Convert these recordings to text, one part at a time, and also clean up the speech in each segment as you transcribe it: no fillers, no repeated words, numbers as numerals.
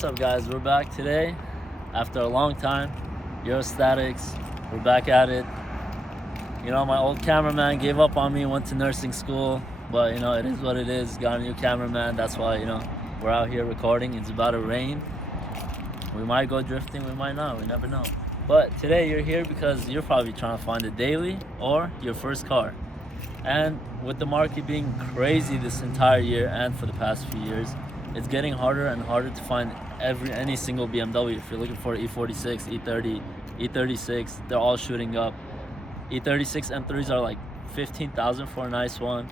What's up, guys? We're back today after a long time. Eurostatics, we're back at it. You know, my old cameraman gave up on me, went to nursing school, but you know, it is what it is. Got a new cameraman, that's why, you know, we're out here recording. It's about to rain. We might go drifting, we might not, we never know. But today you're here because you're probably trying to find a daily or your first car. And with the market being crazy this entire year and for the past few years, it's getting harder and harder to find any single BMW. If you're looking for E46, E30, E36, they're all shooting up. E36 M3s are like 15,000 for a nice one.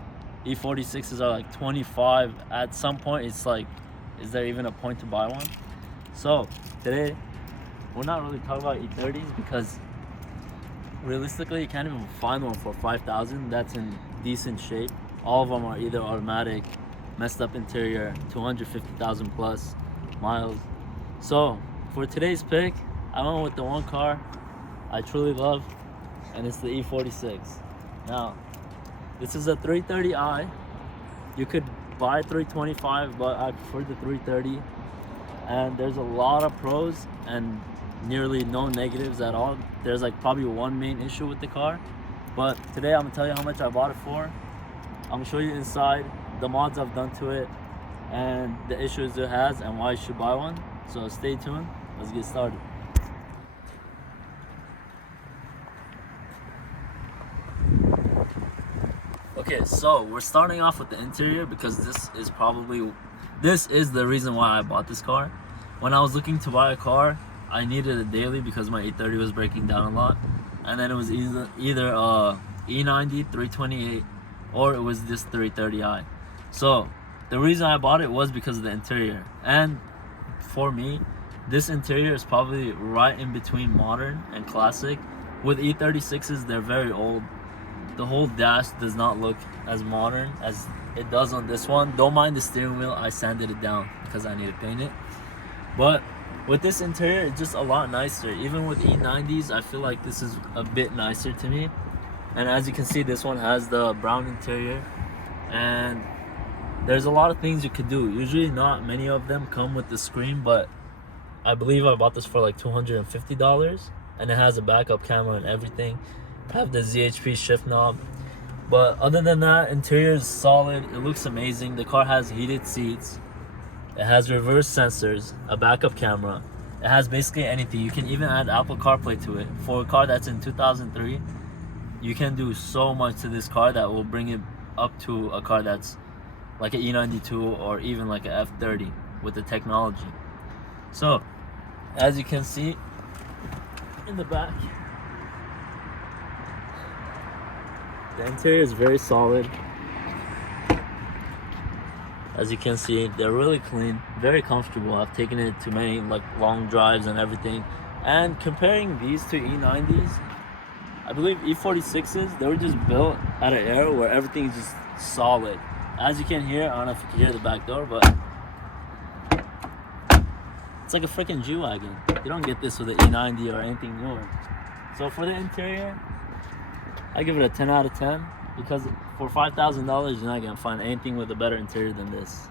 E46s are like 25. At some point, it's like, is there even a point to buy one? So today, we're not really talking about E30s because realistically, you can't even find one for 5,000 that's in decent shape. All of them are either automatic, messed up interior, 250,000 plus miles. So for today's pick, I went with the one car I truly love, and it's the E46. Now, this is a 330i. You could buy 325, but I prefer the 330. And there's a lot of pros and nearly no negatives at all. There's like probably one main issue with the car, but today I'm gonna tell you how much I bought it for. I'm gonna show you inside, the mods I've done to it, and the issues it has and why you should buy one. So stay tuned, let's get started. Okay, so we're starting off with the interior because this is the reason why I bought this car. When I was looking to buy a car, I needed a daily because my E30 was breaking down a lot, and then it was either E90 328 or it was this 330i. So the reason I bought it was because of the interior, and for me, this interior is probably right in between modern and classic. With E36s, they're very old. The whole dash does not look as modern as it does on this one. Don't mind the steering wheel, I sanded it down because I need to paint it. But with this interior, it's just a lot nicer. Even with E90s, I feel like this is a bit nicer to me. And as you can see, this one has the brown interior, and there's a lot of things you could do. Usually not many of them come with the screen, but I believe I bought this for like $250, and it has a backup camera and everything. I have the ZHP shift knob. But other than that, interior is solid. It looks amazing. The car has heated seats. It has reverse sensors, a backup camera. It has basically anything. You can even add Apple CarPlay to it. For a car that's in 2003, you can do so much to this car that will bring it up to a car that's like an E92 or even like an F30 with the technology. So, as you can see in the back, the interior is very solid. As you can see, they're really clean, very comfortable. I've taken it to many like long drives and everything. And comparing these to E90s, I believe E46s, they were just built at an era where everything is just solid. As you can hear, I don't know if you can hear the back door, but it's like a freaking G-Wagon. You don't get this with an E90 or anything newer. So for the interior, I give it a 10 out of 10 because for $5,000, you're not gonna find anything with a better interior than this.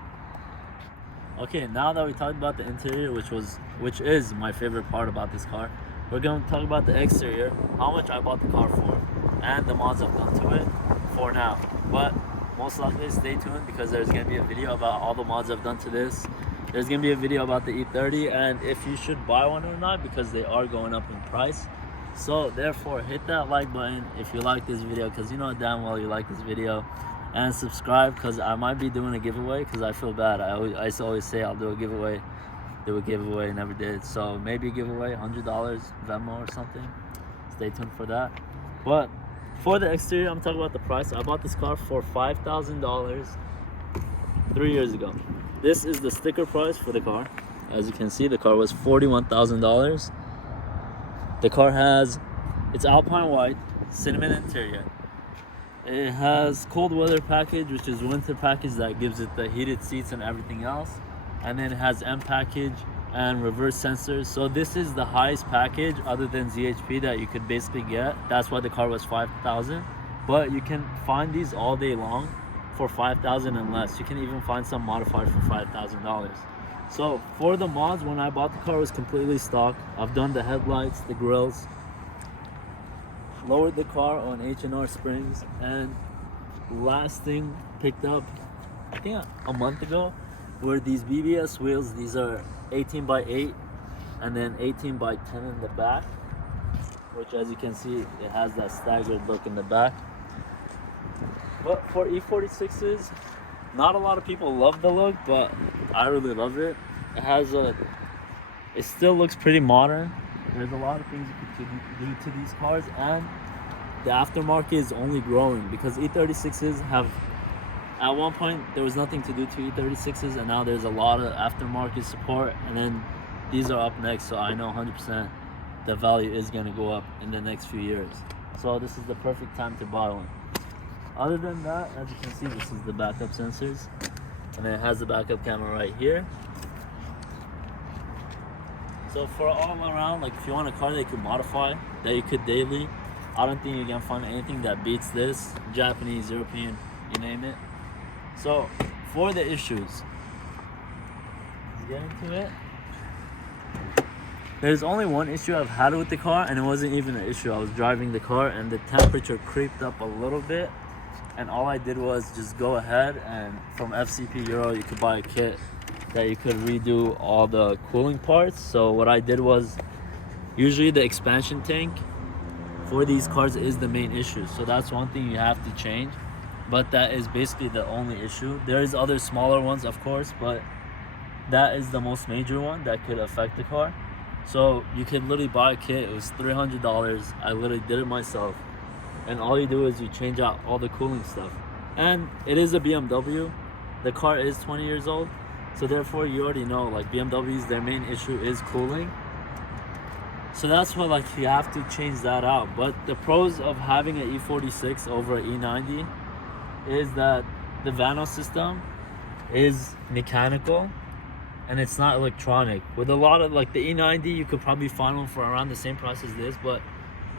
Okay, now that we talked about the interior, which is my favorite part about this car, we're gonna talk about the exterior, how much I bought the car for, and the mods I've done to it for now. But most likely stay tuned because there's gonna be a video about all the mods I've done to this. There's gonna be a video about the E30 and if you should buy one or not because they are going up in price. So therefore, hit that like button if you like this video because you know damn well you like this video, and subscribe because I might be doing a giveaway because I feel bad. I always say I'll do a giveaway, never did. So maybe a giveaway, $100 Venmo or something. Stay tuned for that. But for the exterior, I'm talking about the price. I bought this car for $5,000 3 years ago. This is the sticker price for the car. As you can see, the car was $41,000. The car has, it's Alpine white, cinnamon interior. It has cold weather package, which is winter package that gives it the heated seats and everything else. And then it has M package and reverse sensors. So this is the highest package other than ZHP that you could basically get. That's why the car was $5,000. But you can find these all day long for $5,000 and less. You can even find some modified for $5,000. So for the mods, when I bought the car, it was completely stock. I've done the headlights, the grills, lowered the car on H&R springs, and last thing picked up, I think a month ago, were these BBS wheels. These are 18 by 8 and then 18 by 10 in the back, which, as you can see, it has that staggered look in the back. But for E46s, not a lot of people love the look, but I really love it. It still looks pretty modern. There's a lot of things you could do to these cars, and the aftermarket is only growing because E36s have, at one point there was nothing to do to E36s, and now there's a lot of aftermarket support, and then these are up next, so I know 100% the value is going to go up in the next few years. So this is the perfect time to buy one. Other than that, as you can see, this is the backup sensors, and then it has the backup camera right here. So for all around, like if you want a car that you could modify, that you could daily, I don't think you can find anything that beats this. Japanese, European, you name it. So for the issues, let's get into it. There's only one issue I've had with the car, and it wasn't even an issue. I was driving the car and the temperature creeped up a little bit, and all I did was just go ahead and from FCP Euro you could buy a kit that you could redo all the cooling parts. So what I did was, usually the expansion tank for these cars is the main issue, so that's one thing you have to change, but that is basically the only issue. There is other smaller ones, of course, but that is the most major one that could affect the car. So you can literally buy a kit. It was $300. I literally did it myself, and all you do is you change out all the cooling stuff. And it is a BMW. The car is 20 years old, so therefore you already know, like, BMWs, their main issue is cooling. So that's why, like, you have to change that out. But the pros of having an E46 over an E90 is that the Vanos system is mechanical and it's not electronic. With a lot of, like, the E90, you could probably find one for around the same price as this, but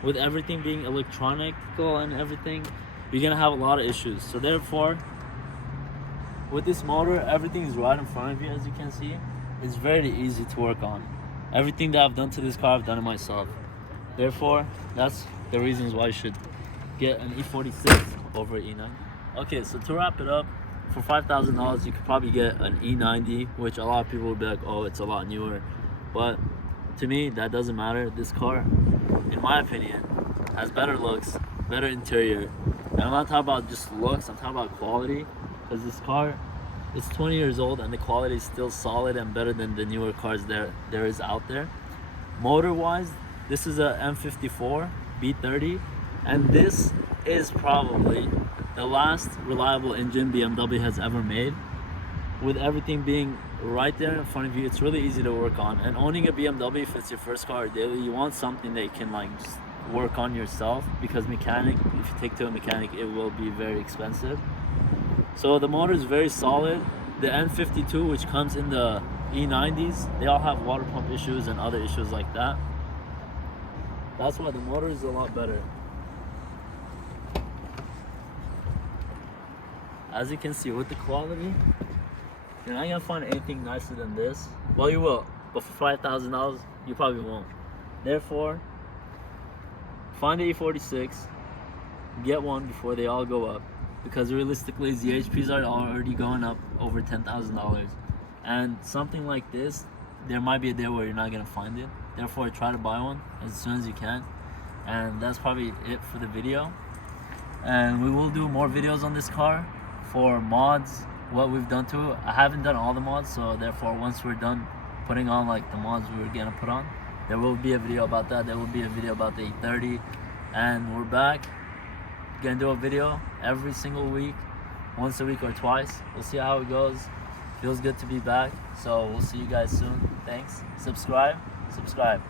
with everything being electronical and everything, you're gonna have a lot of issues. So therefore, with this motor, everything is right in front of you, as you can see. It's very easy to work on. Everything that I've done to this car, I've done it myself. Therefore, that's the reasons why you should get an E46 over E90. Okay, so to wrap it up, for $5,000, you could probably get an E90, which a lot of people would be like, oh, it's a lot newer. But to me, that doesn't matter. This car, in my opinion, has better looks, better interior. And I'm not talking about just looks, I'm talking about quality. Because this car, it's 20 years old and the quality is still solid and better than the newer cars there is out there. Motor-wise, this is a M54 B30, and this is probably the last reliable engine BMW has ever made. With everything being right there in front of you, it's really easy to work on. And owning a BMW, if it's your first car or daily, you want something that you can, like, just work on yourself, because if you take to a mechanic, it will be very expensive. So the motor is very solid. The N52, which comes in the E90s, they all have water pump issues and other issues like that. That's why the motor is a lot better. As you can see, with the quality, you're not gonna find anything nicer than this. Well, you will, but for $5,000, you probably won't. Therefore, find the E46, get one before they all go up, because realistically, ZHPs are already going up over $10,000, and something like this, there might be a day where you're not gonna find it. Therefore, try to buy one as soon as you can. And that's probably it for the video. And we will do more videos on this car for mods, what we've done to it. I haven't done all the mods, so therefore once we're done putting on, like, the mods we were gonna put on, there will be a video about that. There will be a video about the E30, and we're back. Gonna do a video every single week, once a week or twice. We'll see how it goes. Feels good to be back, so we'll see you guys soon. Thanks. Subscribe,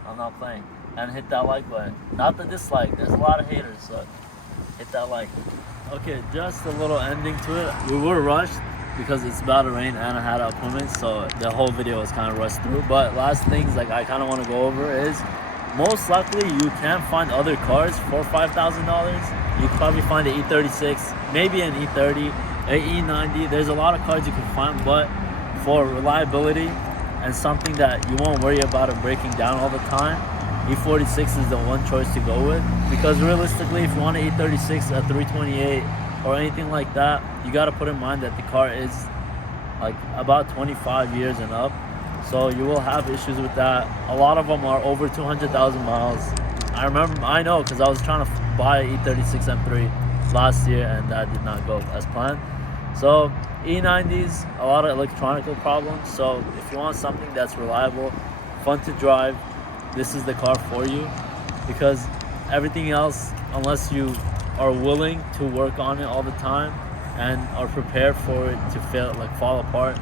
I'm not playing, and hit that like button, not the dislike. There's a lot of haters, so hit that like. Okay, just a little ending to it. We were rushed because it's about to rain and I had an appointment, so the whole video was kind of rushed through. But last things, like, I kind of want to go over is, most likely you can find other cars for $5,000. You can probably find an E36, maybe an E30, an E90. There's a lot of cars you can find, but for reliability, and something that you won't worry about it breaking down all the time, E46 is the one choice to go with. Because realistically, if you want an E36 at 328 or anything like that, you got to put in mind that the car is like about 25 years and up, so you will have issues with that. A lot of them are over 200,000 miles. I know, because I was trying to buy an E36 M3 last year and that did not go as planned. So E90s, a lot of electronical problems. So if you want something that's reliable, fun to drive, this is the car for you. Because everything else, unless you are willing to work on it all the time and are prepared for it to fall apart,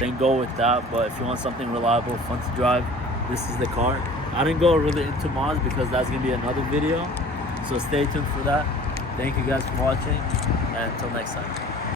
then go with that. But if you want something reliable, fun to drive, this is the car. I didn't go really into mods because that's gonna be another video, so stay tuned for that. Thank you guys for watching, and until next time.